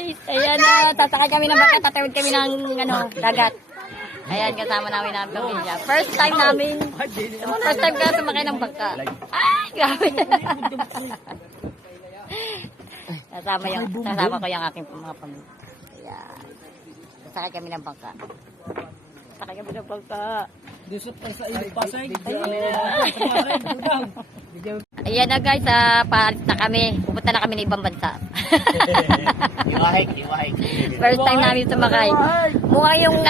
guys. Ayan na, sasakay kami ng bangka, tatawid kami ng dagat. Ayan, kasama namin ang pamilya. First time ka sumakay ng bangka. Ay, grabe. Kasama ko yung aking mga pamilya. Ayan. Sasakay kami ng bangka. Sasakay kami ng bangka. Dusot pa sa ilog pasay. Ayan na guys, paalis na kami. Pupunta na kami ng ibang bansa. Iwahig. First time namin sumakay. Mukha yung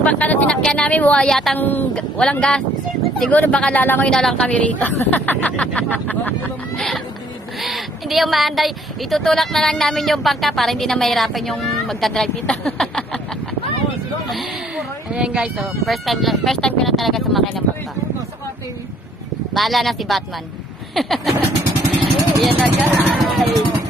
bangka na sinakyan namin, mukha yatang walang gas. Siguro baka lalangoy na lang kami rito. Hindi yung maanday. Itutulak na lang namin yung bangka para hindi na mahirapan yung magdadrive dito. Ayan guys, so first time ko na talaga sumakay ng bangka. Bahala na si Batman. Ayan na guys.